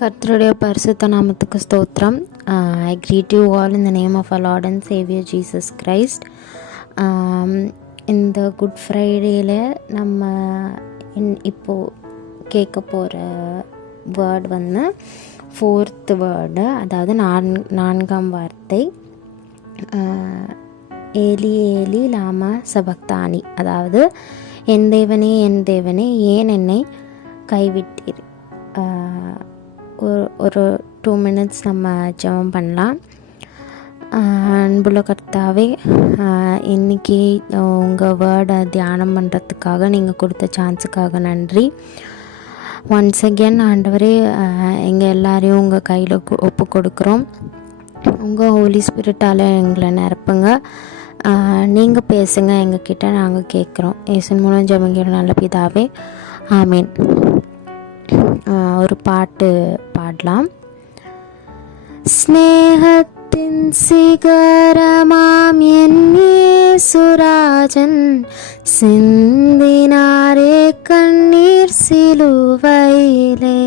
கர்த்தருடைய பரிசுத்த நாமத்துக்கு ஸ்தோத்திரம். I greet you all in the name of our Lord and Savior Jesus Christ. இந்த குட் ஃப்ரைடேயில் நம்ம இப்போது கேட்க போகிற வேர்ட் வந்து 4th வேர்டு, அதாவது நான்காம் வார்த்தை. ஏலி ஏலி லாமா சபக்தானி, அதாவது என் தேவனே ஏன் என்னை கைவிட்டீர். ஒரு 2 minutes நம்ம ஜெபம் பண்ணலாம். அன்புள்ள கர்த்தாவே, இன்றைக்கி உங்கள் வேர்டை தியானம் பண்ணுறதுக்காக நீங்கள் கொடுத்த சான்ஸுக்காக நன்றி. ஒன்ஸ் அகேன் ஆண்டவரே, எங்கள் எல்லாரையும் உங்கள் கையில் ஒப்பு கொடுக்குறோம். உங்கள் ஹோலி ஸ்பிரிட்டால் எங்களை நிரப்புங்க. நீங்கள் பேசுங்க எங்ககிட்ட, நாங்கள் கேட்குறோம். இயேசுவின் மூலம் ஜெபங்கிற நல்ல பிதாவே, ஆமீன். ஒரு பாட்டு பாடலாம். ஸ்நேகத்தின் சிகரமாம் என் இயேசுராஜன் சிந்தினாரே கண்ணீர் சிலுவையிலே.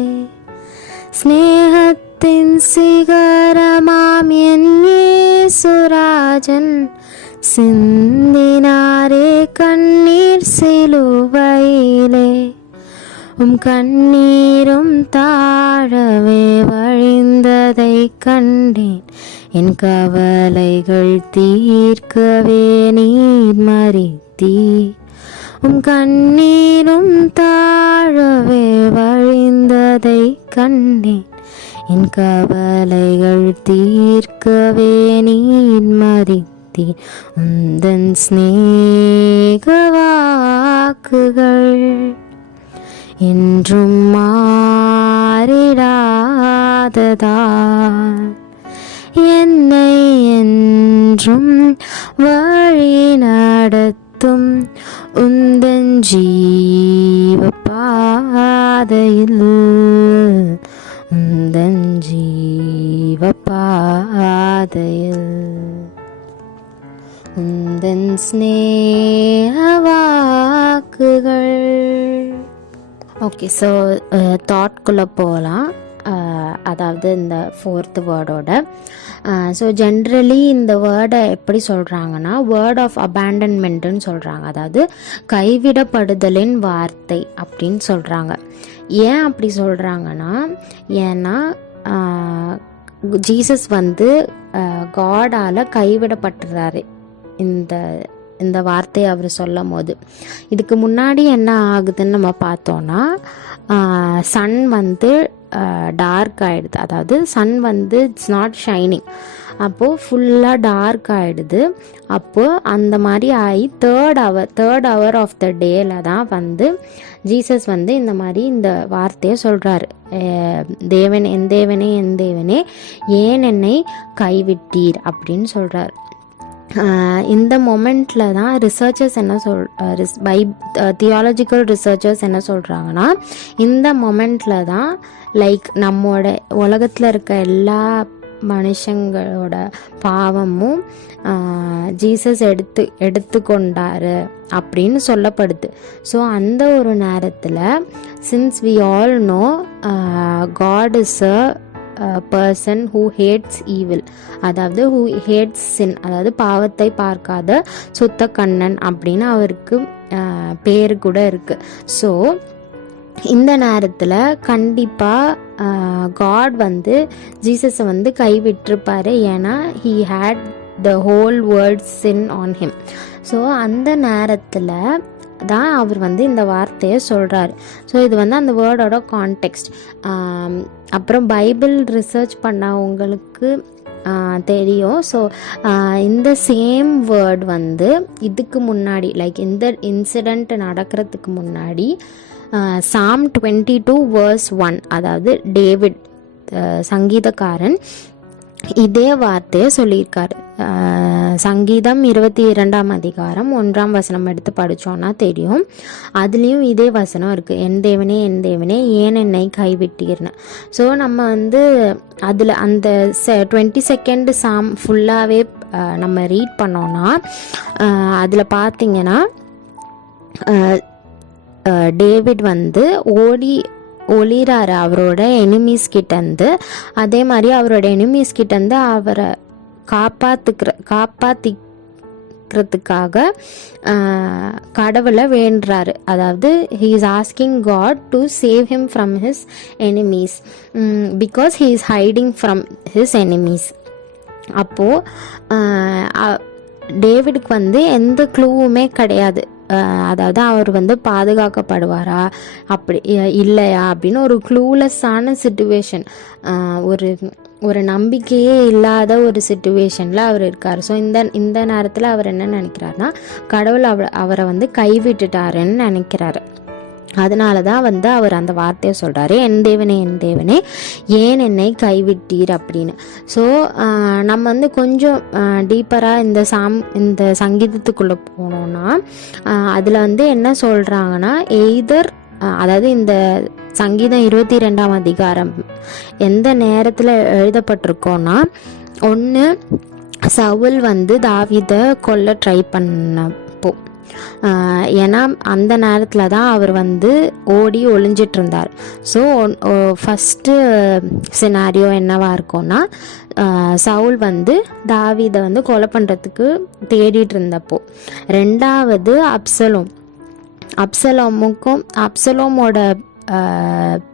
ஸ்நேகத்தின் சிகரமாம் என் இயேசுராஜன் சிந்தினாரே கண்ணீர் சிலுவையிலே. கண்ணீரும் தாழவே வழிந்ததை கண்டேன், என் கவலைகள் தீர்க்கவே நீர் மறித்தீர். கண்ணீரும் தாழவே வழிந்ததை கண்டேன், என் கவலைகள் தீர்க்கவே நீர் மறித்தீர். உந்தன் ஸ்நேக வாக்குகள் என்றும் மாறிடாததால் என்னை என்றும் வழி நடத்தும் உந்தன் ஜீவ பாதையில், உந்தன் ஜீவ பாதையில் உந்தன் ஸ்நேக வாக்குகள். ஓகே, ஸோ தாட்குள்ளே போகலாம். அதாவது இந்த 4th வேர்டோட. ஸோ ஜென்ரலி இந்த வேர்டை எப்படி சொல்கிறாங்கன்னா, வேர்ட் ஆஃப் அபேண்டன்மெண்ட்டுன்னு சொல்கிறாங்க. அதாவது கைவிடப்படுதலின் வார்த்தை அப்படின்னு சொல்கிறாங்க. ஏன் அப்படி சொல்கிறாங்கன்னா, ஏன்னா ஜீசஸ் வந்து காடால் கைவிடப்பட்டுறாரு. இந்த வார்த்தையை அவர் சொல்லும் போது, இதுக்கு முன்னாடி என்ன ஆகுதுன்னு நம்ம பார்த்தோன்னா, சன் வந்து டார்க் ஆகிடுது. அதாவது சன் வந்து இட்ஸ் நாட் ஷைனிங், அப்போது ஃபுல்லாக டார்க் ஆகிடுது. அப்போது அந்த மாதிரி ஆகி தேர்ட் ஹவர் ஆஃப் த டேல தான் வந்து ஜீசஸ் வந்து இந்த மாதிரி இந்த வார்த்தையை சொல்கிறாரு. என் தேவனே ஏன் என்னை கைவிட்டீர் அப்படின்னு சொல்கிறார். இந்த மொமெண்ட்டில் தான் ரிசர்ச்சர்ஸ் என்ன தியாலஜிக்கல் ரிசர்ச்சர்ஸ் என்ன சொல்கிறாங்கன்னா, இந்த மொமெண்ட்டில் தான் லைக் நம்மோட உலகத்தில் இருக்க எல்லா மனுஷங்களோட பாவமும் ஜீசஸ் எடுத்துக்கொண்டாரு அப்படின்னு சொல்லப்படுது. ஸோ அந்த ஒரு நேரத்தில், since we all know God is a person who hates evil, அதாவது who hates sin, அதாவது பாவத்தை பார்க்காத சுத்த கண்ணன் அப்படின்னு அவருக்கு பேர் கூட இருக்கு. ஸோ இந்த நேரத்தில் கண்டிப்பாக காட் வந்து ஜீசஸை வந்து கைவிட்டிருப்பாரு. ஏன்னா he had the whole world sin on him. So அந்த நேரத்தில் தான் அவர் வந்து இந்த வார்த்தையை சொல்கிறாரு. ஸோ இது வந்து அந்த வேர்டோட கான்டெக்ஸ்ட். அப்புறம் பைபிள் ரிசர்ச் பண்ணவங்களுக்கு தெரியும். ஸோ இந்த சேம் வேர்ட் வந்து இதுக்கு முன்னாடி, லைக் இந்த இன்சிடெண்ட் நடக்கிறதுக்கு முன்னாடி சாம் 22:1, அதாவது டேவிட் சங்கீதக்காரன் இதே வார்த்தையை சொல்லியிருக்காரு. சங்கீதம் 22ஆம் அதிகாரம் 1ஆம் வசனம் எடுத்து படித்தோன்னா தெரியும். அதுலேயும் இதே வசனம் இருக்குது, என் தேவனே ஏன் என்னை கைவிட்டீர்னு. ஸோ நம்ம வந்து அதில் அந்த 22nd சாம் ஃபுல்லாகவே நம்ம ரீட் பண்ணோன்னா, அதில் பார்த்திங்கன்னா டேவிட் வந்து ஓடி ஒளிராரு அவரோட எனிமீஸ் கிட்டேருந்து. அதே மாதிரி அவரோட எனிமீஸ் கிட்டேருந்து அவரை காப்பாற்றிக்கிறதுக்காக கடவுளை வேண்டுறாரு. அதாவது he is asking God to save him from his enemies because he is hiding from his enemies. அப்போது டேவிடுக்கு வந்து எந்த க்ளூவுமே கிடையாது. அதாவது அவர் வந்து பாதுகாக்கப்படுவாரா அப்படி இல்லையா அப்படின்னு ஒரு க்ளூலெஸ்ஸான சிச்சுவேஷன், ஒரு நம்பிக்கையே இல்லாத ஒரு சிச்சுவேஷனில் அவர் இருக்கார். ஸோ இந்த நேரத்தில் அவர் என்ன நினைக்கிறாருன்னா, கடவுள் அவரை வந்து கைவிட்டுட்டாருன்னு நினைக்கிறாரு. அதனால தான் வந்து அவர் அந்த வார்த்தையை சொல்கிறாரு, என் தேவனே என் தேவனே ஏன் என்னை கைவிட்டீர் அப்படின்னு. ஸோ நம்ம வந்து கொஞ்சம் டீப்பராக இந்த சங்கீதத்துக்குள்ளே போனோம்னா அதில் வந்து என்ன சொல்கிறாங்கன்னா, அதாவது இந்த சங்கீதம் 22ஆம் அதிகாரம் எந்த நேரத்தில் எழுதப்பட்டிருக்கோன்னா, ஒன்று சவுல் வந்து தாவீதை கொல்ல ட்ரை பண்ணப்போ, ஏன்னா அந்த நேரத்தில் தான் அவர் வந்து ஓடி ஒளிஞ்சிட்டு இருந்தார். ஸோ ஃபஸ்ட்டு சினாரியோ என்னவாக இருக்கும்னா, சவுல் வந்து தாவீதை வந்து கொலை பண்ணுறதுக்கு தேடிட்டு இருந்தப்போ. ரெண்டாவது அப்சலோமோட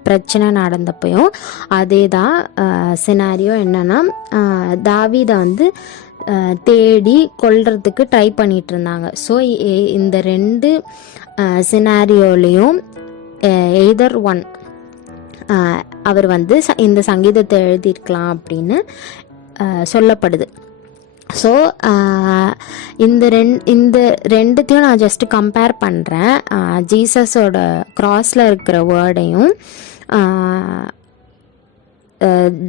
பிரச்சனை நடந்தப்பையும் அதே தான் சினாரியோ. என்னன்னா, தாவீதை வந்து தேடி கொல்றதுக்கு ட்ரை பண்ணிட்டு இருந்தாங்க. ஸோ இந்த ரெண்டு சினாரியோலையும் எய்தர் ஒன் அவர் வந்து இந்த சங்கீதத்தை எழுதியிருக்கலாம் அப்படின்னு சொல்லப்படுது. ஸோ இந்த ரெண்டுத்தையும் நான் ஜஸ்ட் கம்பேர் பண்ணுறேன், ஜீசஸோட கிராஸில் இருக்கிற வேர்டையும்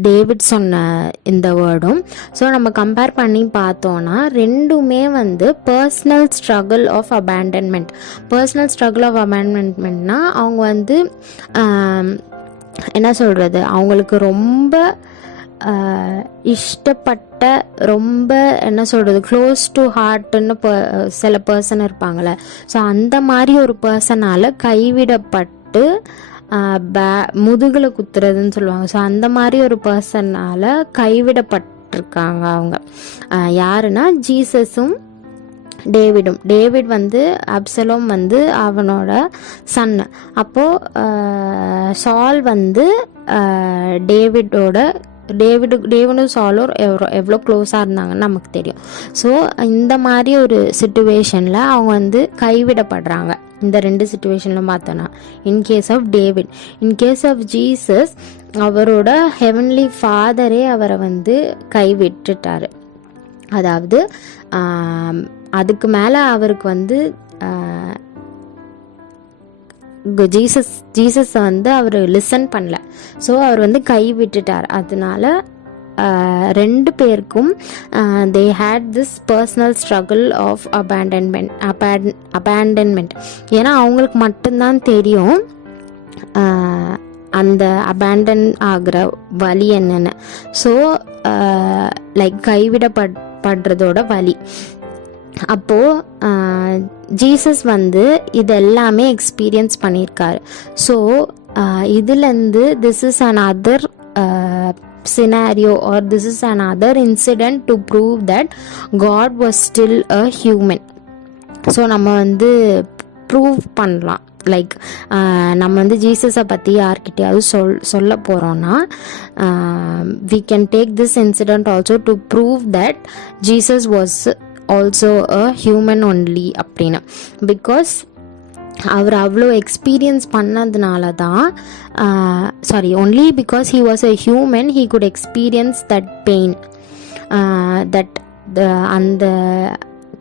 டேவிட் சொன்ன இந்த வேர்டும். ஸோ நம்ம கம்பேர் பண்ணி பார்த்தோன்னா ரெண்டுமே வந்து பர்சனல் ஸ்ட்ரகிள் ஆஃப் அபேண்டன்மெண்ட்னா அவங்க வந்து என்ன சொல்கிறது, அவங்களுக்கு ரொம்ப இஷ்டப்பட்ட, ரொம்ப என்ன சொல்கிறது, க்ளோஸ் டு ஹார்ட்டுன்னு சில பர்சன் இருப்பாங்களே. ஸோ அந்த மாதிரி ஒரு பர்சனால் கைவிடப்பட்டு முதுகில் குத்துறதுன்னு சொல்லுவாங்க. ஸோ அந்த மாதிரி ஒரு பர்சனால் கைவிடப்பட்டிருக்காங்க அவங்க. யாருன்னா ஜீசஸும் டேவிட் வந்து அப்சலோம் வந்து அவனோட சன்னு. அப்போது சால் வந்து டேவிடும் சாலும் எவ்வளோ க்ளோஸாக இருந்தாங்கன்னு நமக்கு தெரியும். ஸோ இந்த மாதிரி ஒரு சிச்சுவேஷனில் அவங்க வந்து கைவிடப்படுறாங்க. இந்த ரெண்டு சிச்சுவேஷனில் பார்த்தோன்னா, in case of David, in case of Jesus அவரோட ஹெவன்லி ஃபாதரே அவரை வந்து கைவிட்டுட்டார். அதாவது அதுக்கு மேலே அவருக்கு வந்து ஜீசஸ் வந்து அவர் லிசன் பண்ணல. ஸோ அவர் வந்து கை விட்டுட்டார். அதனால ரெண்டு பேருக்கும் they had this personal struggle of abandonment. ஏன்னா அவங்களுக்கு மட்டும்தான் தெரியும் அந்த அபேண்டன் ஆகிற வலி என்னென்னு. ஸோ லைக் கைவிடப்படுறதோட வலி. அப்போது ஜீசஸ் வந்து இது எல்லாமே எக்ஸ்பீரியன்ஸ் பண்ணியிருக்காரு. ஸோ இதுலேருந்து this is an other scenario or this is another incident to prove that God was still a human. So நம்ம வந்து ப்ரூவ் பண்ணலாம், லைக் நம்ம வந்து ஜீசஸை பற்றி யார்கிட்டையாவது சொல்ல போகிறோன்னா we can take this incident also to prove that Jesus was also a human only அப்படின்னு. Because அவர் அவ்வளோ எக்ஸ்பீரியன்ஸ் பண்ணதுனால தான், only because he was a human he could experience that pain, அந்த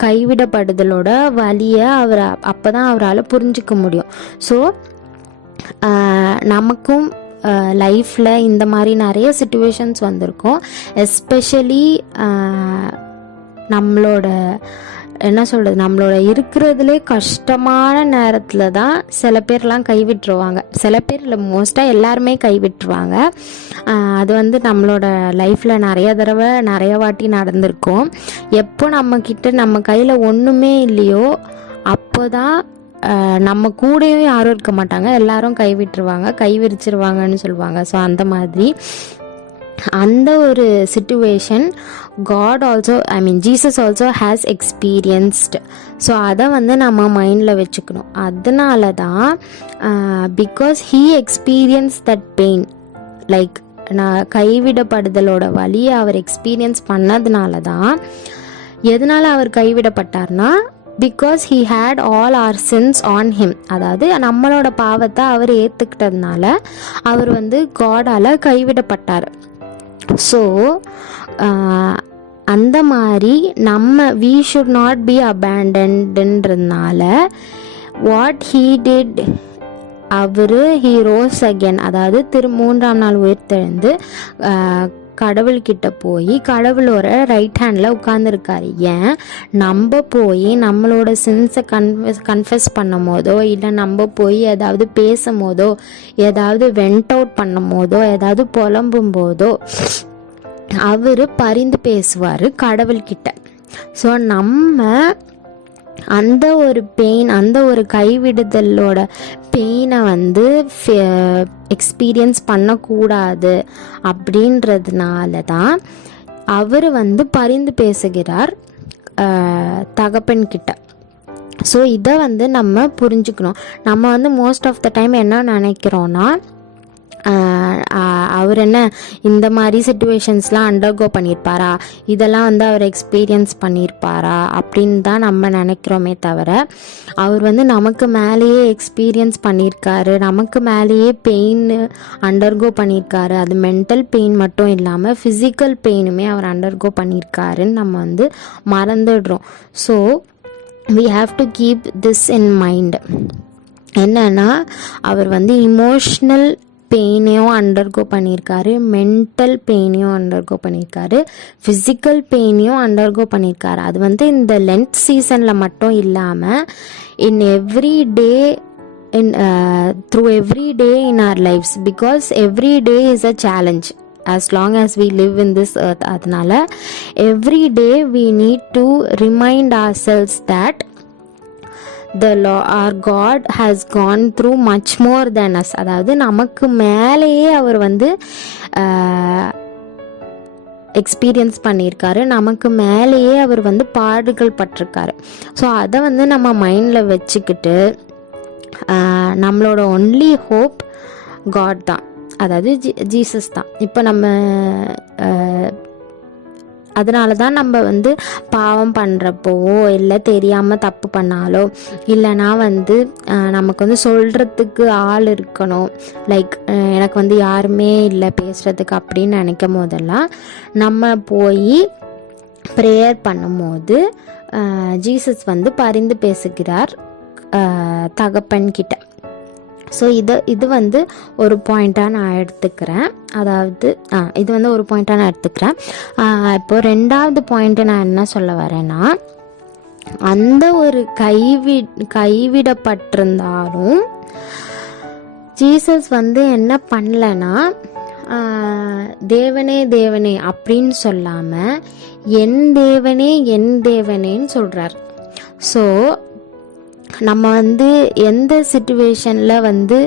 கைவிடப்படுதலோட வலியை அவர் அப்போ தான் அவரால் புரிஞ்சிக்க முடியும். ஸோ நமக்கும் லைஃப்பில் இந்த மாதிரி நிறைய சிச்சுவேஷன்ஸ் வந்திருக்கும். எஸ்பெஷலி நம்மளோட என்ன சொல்கிறது, நம்மளோட இருக்கிறதுலே கஷ்டமான நேரத்தில் தான் சில பேர்லாம் கைவிட்டுருவாங்க. சில பேர் இல்லை, மோஸ்ட்டாக எல்லாருமே கைவிட்டுருவாங்க. அது வந்து நம்மளோட லைஃப்பில் நிறைய வாட்டி நடந்திருக்கும். எப்போ நம்ம கையில் ஒன்றுமே இல்லையோ அப்போ தான் நம்ம கூடயும் யாரும் இருக்க மாட்டாங்க, எல்லாரும் கைவிட்டுருவாங்க, கை விரிச்சிருவாங்கன்னு சொல்லுவாங்க. ஸோ அந்த மாதிரி அந்த ஒரு situation God also Jesus also has experienced. So அதை வந்து நம்ம மைண்டில் வச்சுக்கணும். அதனால தான் because he experience that pain, like நான் கைவிடப்படுதலோட வழியை அவர் எக்ஸ்பீரியன்ஸ் பண்ணதுனால தான். எதனால அவர் கைவிடப்பட்டார்னா because he had all our sins on him, அதாவது நம்மளோட பாவத்தை அவர் ஏற்றுக்கிட்டதுனால அவர் வந்து காடால் கைவிடப்பட்டார். ஸோ அந்த மாதிரி நம்ம we should not be abandonedன்றதுனால what he did, he rose again, அதாவது மூன்றாம் நாள் உயிர்த்தெழுந்து கடவுள்கிட்ட போய் கடவுளோட ரைட் ஹேண்டில் உட்காந்துருக்காரு. ஏன் நம்ம போய் நம்மளோட சின்ஸை கன்ஃபெஸ் பண்ணும் போதோ, இல்லை நம்ம போய் ஏதாவது பேசும் போதோ, ஏதாவது வெண்ட் அவுட் பண்ணும் போதோ, ஏதாவது புலம்பும் போதோ அவர் பரிந்து பேசுவார் கடவுள்கிட்ட. ஸோ நம்ம அந்த ஒரு பெயின், அந்த ஒரு கைவிடுதலோட பெயினை வந்து எக்ஸ்பீரியன்ஸ் பண்ணக்கூடாது அப்படின்றதுனால தான் அவர் வந்து பரிந்து பேசுகிறார் தகப்பன்கிட்ட. ஸோ இதை வந்து நம்ம புரிஞ்சுக்கணும். நம்ம வந்து மோஸ்ட் ஆஃப் த டைம் என்ன நினைக்கிறோன்னா, அவர் என்ன இந்த மாதிரி சிச்சுவேஷன்ஸ்லாம் அண்டர்கோ பண்ணியிருப்பாரா, இதெல்லாம் வந்து அவர் எக்ஸ்பீரியன்ஸ் பண்ணியிருப்பாரா அப்படின்னு தான் நம்ம நினைக்கிறோமே தவிர, அவர் வந்து நமக்கு மேலேயே எக்ஸ்பீரியன்ஸ் பண்ணியிருக்காரு, நமக்கு மேலேயே பெயின் அண்டர்கோ பண்ணியிருக்காரு. அது மென்டல் பெயின் மட்டும் இல்லாமல் ஃபிசிக்கல் பெயினுமே அவர் அண்டர்கோ பண்ணியிருக்காருன்னு நம்ம வந்து மறந்துடுறோம். So we have to keep this in mind. என்னன்னா அவர் வந்து இமோஷ்னல் பெயினையும் அண்டர்கோ பண்ணியிருக்காரு, மென்டல் பெயினையும் அண்டர்கோ பண்ணியிருக்காரு, ஃபிசிக்கல் பெயினையும் அண்டர்கோ பண்ணியிருக்காரு. அது வந்து இந்த லென்த் சீசனில் மட்டும் இல்லாமல் in every day, through every day in our lives, because every day is a challenge as long as we live in this earth. அதனால every day we need to remind ourselves that our God has gone through much more than us. அதாவது நமக்கு மேலேயே அவர் வந்து experience பண்ணியிருக்காரு, நமக்கு மேலேயே அவர் வந்து பாடுகள் பட்டிருக்காரு. ஸோ அதை வந்து நம்ம மைண்டில் வச்சுக்கிட்டு நம்மளோட ஒன்லி ஹோப் காட் தான், அதாவது ஜீசஸ் தான். இப்போ நம்ம அதனால தான் நம்ம வந்து பாவம் பண்ணுறப்போவோ, இல்லை தெரியாமல் தப்பு பண்ணாலோ, இல்லைனா வந்து நமக்கு வந்து சொல்கிறதுக்கு ஆள் இருக்கணும், லைக் எனக்கு வந்து யாருமே இல்லை பேசுகிறதுக்கு அப்படின்னு நினைக்கும் போதெல்லாம் நம்ம போய் ப்ரேயர் பண்ணும்போது ஜீசஸ் வந்து பரிந்து பேசுகிறார் தகப்பன்கிட்ட. ஸோ இது வந்து ஒரு பாயிண்ட்டாக நான் எடுத்துக்கிறேன். அதாவது இது வந்து ஒரு பாயிண்ட்டாக நான் எடுத்துக்கிறேன். இப்போது ரெண்டாவது பாயிண்ட்டு நான் என்ன சொல்ல வரேன்னா, அந்த ஒரு கைவிடப்பட்டிருந்தாலும் ஜீசஸ் வந்து என்ன பண்ணலன்னா, தேவனே தேவனே அப்படின்னு சொல்லாமல் என் தேவனே என் தேவனேன்னு சொல்கிறார். ஸோ நம்ம வந்து எந்த சிச்சுவேஷனில் வந்து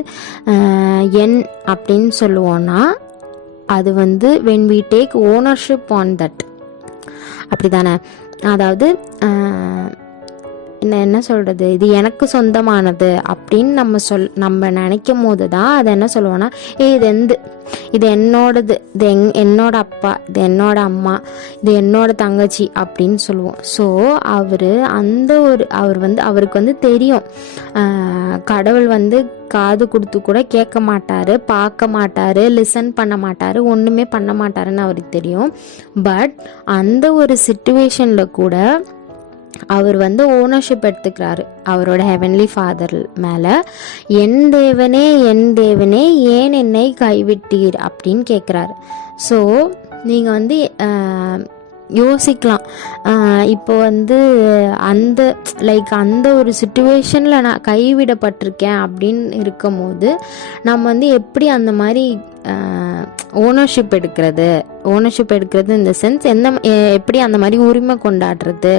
என் அப்படின்னு சொல்லுவோன்னா, அது வந்து when we take ownership on that, அப்படி தானே. அதாவது என்ன சொல்கிறது, இது எனக்கு சொந்தமானது அப்படின்னு நம்ம நினைக்கும் போது தான் அதை என்ன சொல்லுவோன்னா, இது என்னோடது, இது என்னோட அப்பா, இது என்னோட அம்மா, இது என்னோட தங்கச்சி அப்படின்னு சொல்லுவோம். ஸோ அவருக்கு வந்து தெரியும், கடவுள் வந்து காது கொடுத்து கூட கேட்க மாட்டார், பார்க்க மாட்டார், லிசன் பண்ண மாட்டார், ஒன்றுமே பண்ண மாட்டாருன்னு அவருக்கு தெரியும். பட் அந்த ஒரு சிச்சுவேஷனில் கூட அவர் வந்து ஓனர்ஷிப் எடுத்துக்கிறாரு அவரோட ஹெவன்லி ஃபாதர் மேலே. என் தேவனே என் தேவனே ஏன் என்னை கைவிட்டீர் அப்படின்னு கேட்குறாரு. ஸோ நீங்கள் வந்து யோசிக்கலாம், இப்போ வந்து அந்த ஒரு சிச்சுவேஷனில் நான் கைவிடப்பட்டிருக்கேன் அப்படின்னு இருக்கும் போது நம்ம வந்து எப்படி அந்த மாதிரி ஓனர்ஷிப் எடுக்கிறது இந்த சென்ஸ் எப்படி அந்த மாதிரி உரிமை கொண்டாடுறது,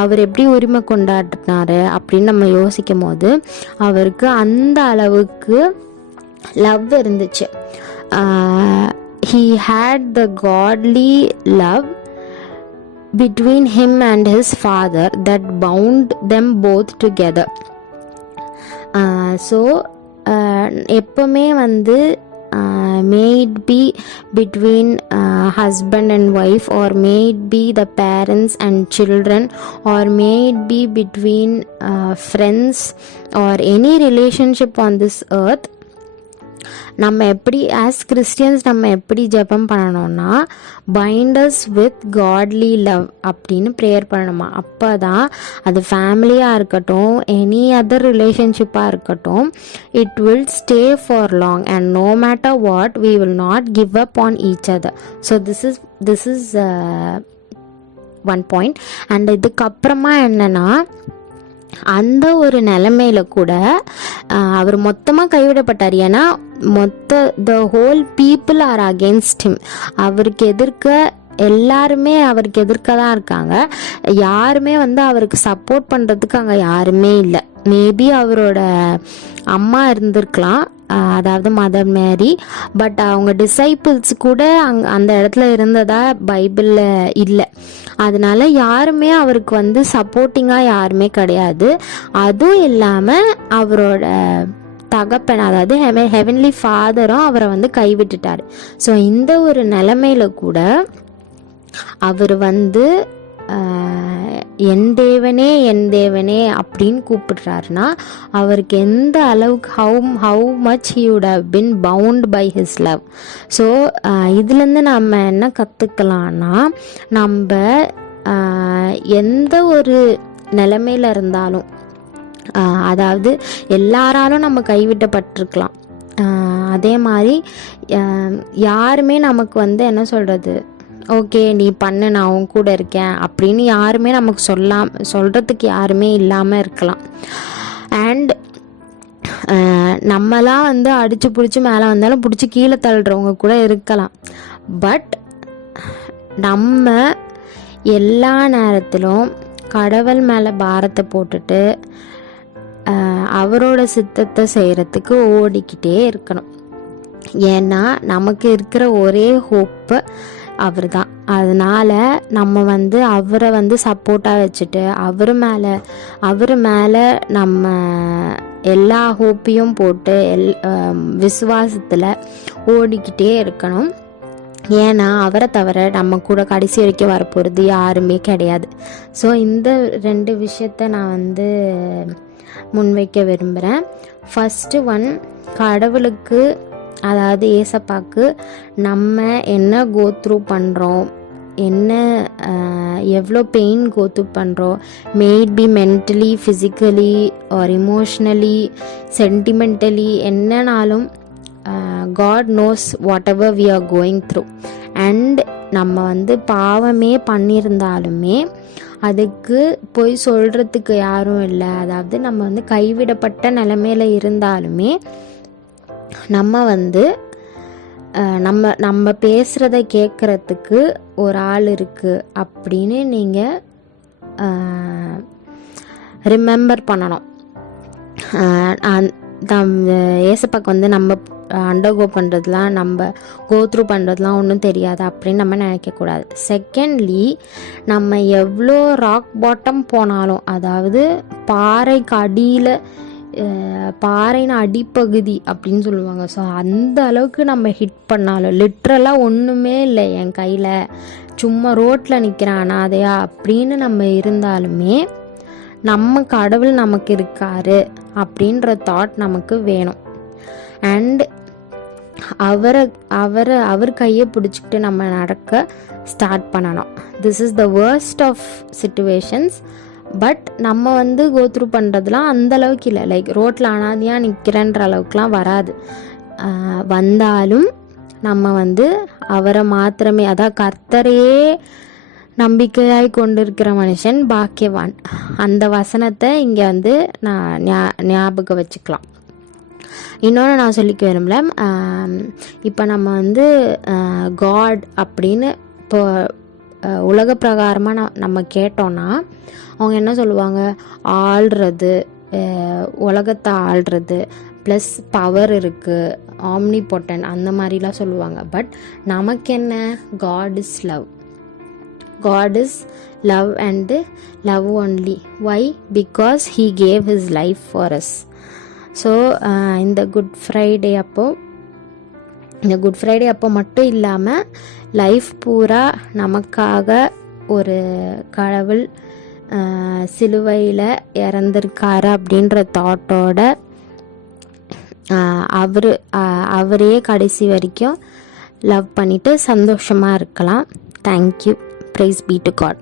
அவர் எப்படி உரிமை கொண்டாடினாரு அப்படின்னு நம்ம யோசிக்கும் போது அவருக்கு அந்த அளவுக்கு லவ் இருந்துச்சு. he had the godly love between him and his father that bound them both together. So எப்பவுமே வந்து may it be between husband and wife, or may it be the parents and children, or may it be between friends or any relationship on this earth, நம்ம எப்படி as Christians நம்ம எப்படி ஜெபம் பண்ணணும்னா bind us with godly love அப்படின்னு prayer பண்ணணுமா. அப்போ தான் அது ஃபேமிலியாக இருக்கட்டும், எனி அதர் ரிலேஷன்ஷிப்பாக இருக்கட்டும், it will stay for long and no matter what we will not give up on each other. So this is one point. And இதுக்கப்புறமா என்னென்னா, அந்த ஒரு நிலைமையில கூட அவர் மொத்தமாக கைவிடப்பட்டார். ஏன்னா the whole people are against him. அவருக்கு எதிர்க்க எல்லாருமே அவருக்கு எதிர்க்க தான் இருக்காங்க. யாருமே வந்து அவருக்கு சப்போர்ட் பண்ணுறதுக்கு அங்கே யாருமே இல்லை. மேபி அவரோட அம்மா இருந்திருக்கலாம், அதாவது மதர் மேரி, பட் அவங்க டிசைபிள்ஸ் கூட அந்த இடத்துல இருந்ததா பைபிளில் இல்லை. அதனால யாருமே அவருக்கு வந்து சப்போர்ட்டிங்காக யாருமே கிடையாது. அதுவும் இல்லாமல் அவரோட தகப்பன், அதாவது ஹெவன்லி ஃபாதரும் அவரை வந்து கைவிட்டுட்டார். ஸோ இந்த ஒரு நிலைமையில கூட அவர் வந்து என் தேவனே அப்படின்னு கூப்பிடுறாருன்னா அவருக்கு எந்த அளவுக்கு how much he would have been bound by his love. So இதுலேருந்து நம்ம என்ன கற்றுக்கலான்னா, நம்ம எந்த ஒரு நிலைமையில இருந்தாலும், அதாவது எல்லாராலும் நம்ம கைவிட்டப்பட்டிருக்கலாம், அதே மாதிரி யாருமே நமக்கு வந்து என்ன சொல்கிறது, ஓகே நீ பண்ணு நான் உன் கூட இருக்கேன் அப்படின்னு யாருமே நமக்கு சொல்கிறதுக்கு யாருமே இல்லாமல் இருக்கலாம். அண்ட் நம்மலாம் வந்து அடித்து பிடிச்சி மேலே வந்தாலும் பிடிச்சி கீழே தள்ளுறவங்க கூட இருக்கலாம். பட் நம்ம எல்லா நேரத்திலும் கடவுள் மேலே பாரத்தை போட்டுட்டு அவரோட சித்தத்தை செய்கிறதுக்கு ஓடிக்கிட்டே இருக்கணும். ஏன்னா நமக்கு இருக்கிற ஒரே ஹோப்பு அவர் தான். அதனால் நம்ம வந்து அவரை வந்து சப்போர்ட்டாக வச்சுட்டு அவர் மேலே நம்ம எல்லா ஹோப்பையும் போட்டு விசுவாசத்தில் ஓடிக்கிட்டே இருக்கணும். ஏன்னா அவரை தவிர நம்ம கூட கடைசி வரைக்கும் வரப்போகிறது யாருமே கிடையாது. ஸோ இந்த 2 விஷயத்த நான் வந்து முன்வைக்க விரும்புகிறேன். ஃபஸ்ட்டு ஒன், கடவுளுக்கு, அதாவது ஏசப்பாக்கு நம்ம என்ன கோத்ரூ பண்ணுறோம், என்ன எவ்வளோ பெயின் கோத்ரூ பண்ணுறோம், may be mentally, physically or emotionally, sentimentally, என்னன்னாலும் God knows whatever we are going through. And நம்ம வந்து பாவமே பண்ணியிருந்தாலுமே அதுக்கு போய் சொல்கிறதுக்கு யாரும் இல்லை. அதாவது நம்ம வந்து கைவிடப்பட்ட நிலைமையில் இருந்தாலுமே நம்ம வந்து நம்ம பேசுகிறத கேட்குறதுக்கு ஒரு ஆள் இருக்குது அப்படின்னு நீங்கள் ரிமெம்பர் பண்ணணும். ஏசப்பாக்கு வந்து நம்ம அண்டர்கோ பண்ணுறதுலாம், நம்ம கோத்ரூ பண்ணுறதுலாம் ஒன்றும் தெரியாது அப்படின்னு நம்ம நினைக்கக்கூடாது. செகண்ட்லி, நம்ம எவ்வளோ ராக் பாட்டம் போனாலும், அதாவது பாறைக்கு அடியில், பாறையின் அடிப்பகுதி அப்படின்னு சொல்லுவாங்க, ஸோ அந்த அளவுக்கு நம்ம ஹிட் பண்ணாலும், லிட்ரலாக ஒன்றுமே இல்லை என் கையில், சும்மா ரோட்டில் நிற்கிறேன் அனாதையா அப்படின்னு நம்ம இருந்தாலுமே நம்ம கடவுள் நமக்கு இருக்காரு அப்படின்ற தாட் நமக்கு வேணும். அண்ட் அவர் கையை பிடிச்சிக்கிட்டு நம்ம நடக்க ஸ்டார்ட் பண்ணணும். This is the worst of situations. But நம்ம வந்து கோத்ரூ பண்ணுறதுலாம் அந்த அளவுக்கு இல்லை. லைக் ரோட்டில் அனாதையாக நிற்கிறன்ற அளவுக்குலாம் வராது. வந்தாலும் நம்ம வந்து அவரை மாத்திரமே, அதான் கர்த்தரையே நம்பிக்கையாய் கொண்டிருக்கிற மனுஷன் பாக்கியவான், அந்த வசனத்தை இங்கே வந்து நான் ஞாபகம் வச்சுக்கலாம். இன்னொன்று நான் சொல்லிக்க விரும்பல, இப்போ நம்ம வந்து காட் அப்படின்னு இப்போ உலக பிரகாரமாக நம்ம கேட்டோன்னா அவங்க என்ன சொல்லுவாங்க, ஆள்றது, உலகத்தை ஆள்றது, ப்ளஸ் பவர் இருக்குது, ஆம்னிபொட்டன் அந்த மாதிரிலாம் சொல்லுவாங்க. பட் நமக்கு என்ன, God is love. God is love and love only. Why? Because he gave his life for us. So இந்த குட் ஃப்ரைடே அப்போ மட்டும் இல்லாமல் லைஃப் பூரா நமக்காக ஒரு கடவுள் சிலுவையில் இறந்திருக்காரு அப்படின்ற தாட்டோட அவரையே கடைசி வரைக்கும் லவ் பண்ணிவிட்டு சந்தோஷமாக இருக்கலாம். Thank you. Praise be to God.